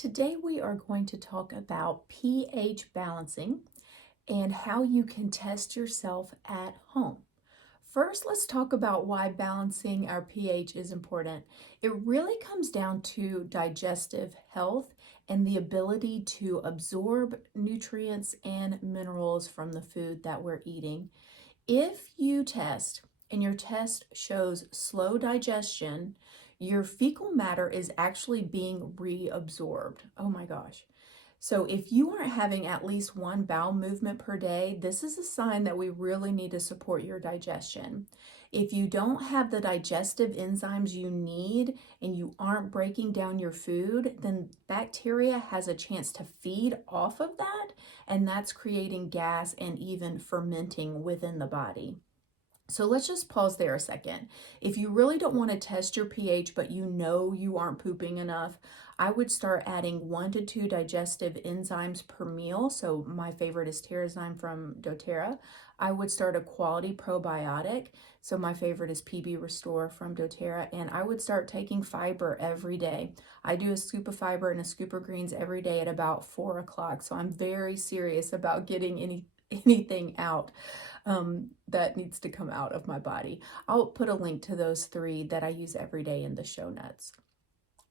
Today we are going to talk about pH balancing and how you can test yourself at home. First, let's talk about why balancing our pH is important. It really comes down to digestive health and the ability to absorb nutrients and minerals from the food that we're eating. If you test and your test shows slow digestion, your fecal matter is actually being reabsorbed. Oh my gosh. So if you aren't having at least one bowel movement per day, this is a sign that we really need to support your digestion. If you don't have the digestive enzymes you need and you aren't breaking down your food, then bacteria has a chance to feed off of that, and that's creating gas and even fermenting within the body. So let's just pause there a second. If you really don't want to test your pH, but you know you aren't pooping enough, I would start adding 1 to 2 digestive enzymes per meal. So my favorite is Terrazyme from doTERRA. I would start a quality probiotic. So my favorite is PB Restore from doTERRA. And I would start taking fiber every day. I do a scoop of fiber and a scoop of greens every day at about 4 o'clock. So I'm very serious about getting anything out that needs to come out of my body. I'll put a link to those 3 that I use every day in the show notes.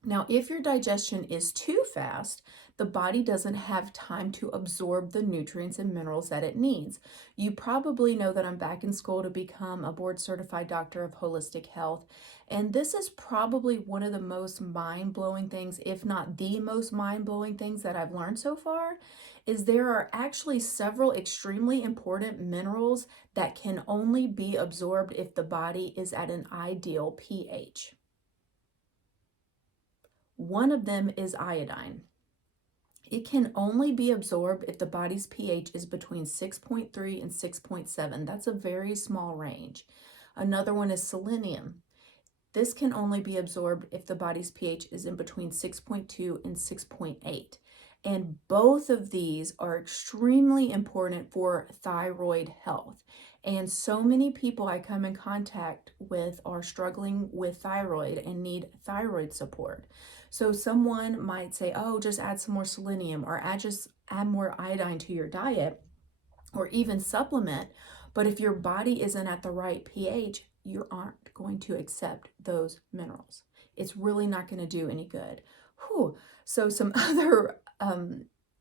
Now, if your digestion is too fast, the body doesn't have time to absorb the nutrients and minerals that it needs. You probably know that I'm back in school to become a board-certified doctor of holistic health, and this is probably one of the most mind-blowing things, if not the most mind-blowing things that I've learned so far, is there are actually several extremely important minerals that can only be absorbed if the body is at an ideal pH. One of them is iodine. It can only be absorbed if the body's pH is between 6.3 and 6.7. That's a very small range. Another one is selenium. This can only be absorbed if the body's pH is in between 6.2 and 6.8. And both of these are extremely important for thyroid health. And so many people I come in contact with are struggling with thyroid and need thyroid support. So someone might say, oh, just add some more selenium, or add more iodine to your diet, or even supplement. But if your body isn't at the right pH, you aren't going to accept those minerals. It's really not going to do any good. Whew. So some other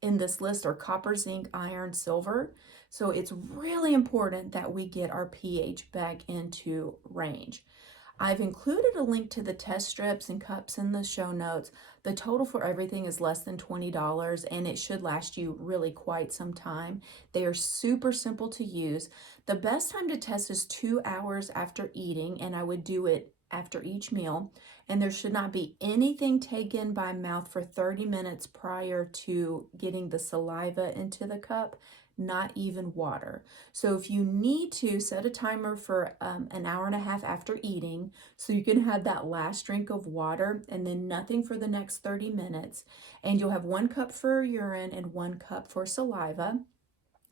in this list are copper, zinc, iron, silver. So it's really important that we get our pH back into range. I've included a link to the test strips and cups in the show notes. The total for everything is less than $20, and it should last you really quite some time. They are super simple to use. The best time to test is 2 hours after eating, and I would do it after each meal. And there should not be anything taken by mouth for 30 minutes prior to getting the saliva into the cup, not even water. So if you need to, set a timer for an hour and a half after eating so you can have that last drink of water and then nothing for the next 30 minutes. And you'll have 1 cup for urine and 1 cup for saliva.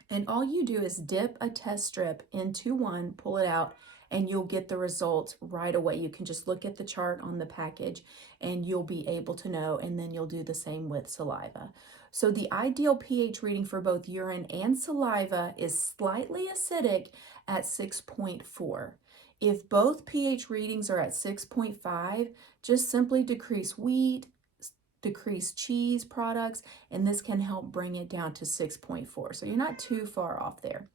And all you do is dip a test strip into one, pull it out, and you'll get the results right away. You can just look at the chart on the package and you'll be able to know, and then you'll do the same with saliva. So the ideal pH reading for both urine and saliva is slightly acidic at 6.4. If both pH readings are at 6.5, just simply decrease wheat, decrease cheese products, and this can help bring it down to 6.4. So you're not too far off there.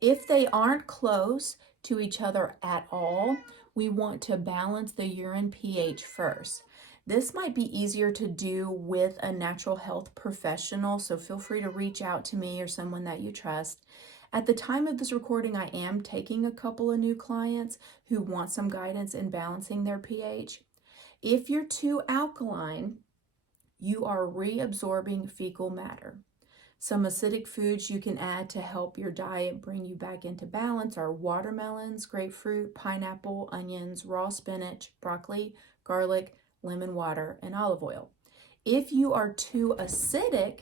If they aren't close to each other at all, we want to balance the urine pH first. This might be easier to do with a natural health professional, so feel free to reach out to me or someone that you trust. At the time of this recording, I am taking a couple of new clients who want some guidance in balancing their pH. If you're too alkaline, you are reabsorbing fecal matter. Some acidic foods you can add to help your diet bring you back into balance are watermelons, grapefruit, pineapple, onions, raw spinach, broccoli, garlic, lemon water, and olive oil. If you are too acidic,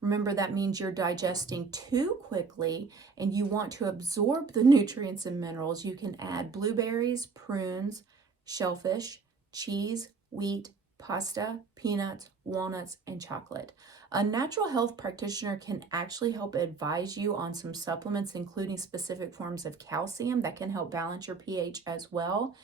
remember that means you're digesting too quickly and you want to absorb the nutrients and minerals, you can add blueberries, prunes, shellfish, cheese, wheat, pasta, peanuts, walnuts, and chocolate. A natural health practitioner can actually help advise you on some supplements, including specific forms of calcium that can help balance your pH as well.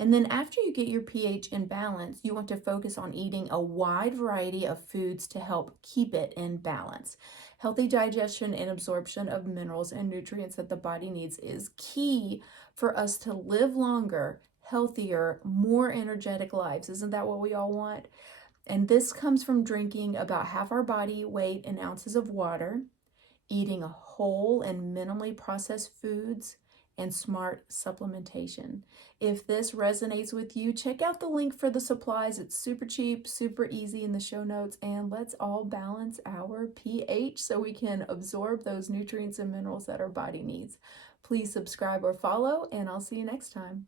And then after you get your pH in balance, you want to focus on eating a wide variety of foods to help keep it in balance. Healthy digestion and absorption of minerals and nutrients that the body needs is key for us to live longer, healthier, more energetic lives. Isn't that what we all want? And this comes from drinking about half our body weight in ounces of water, eating a whole and minimally processed foods, and smart supplementation. If this resonates with you, check out the link for the supplies. It's super cheap, super easy in the show notes, and let's all balance our pH so we can absorb those nutrients and minerals that our body needs. Please subscribe or follow, and I'll see you next time.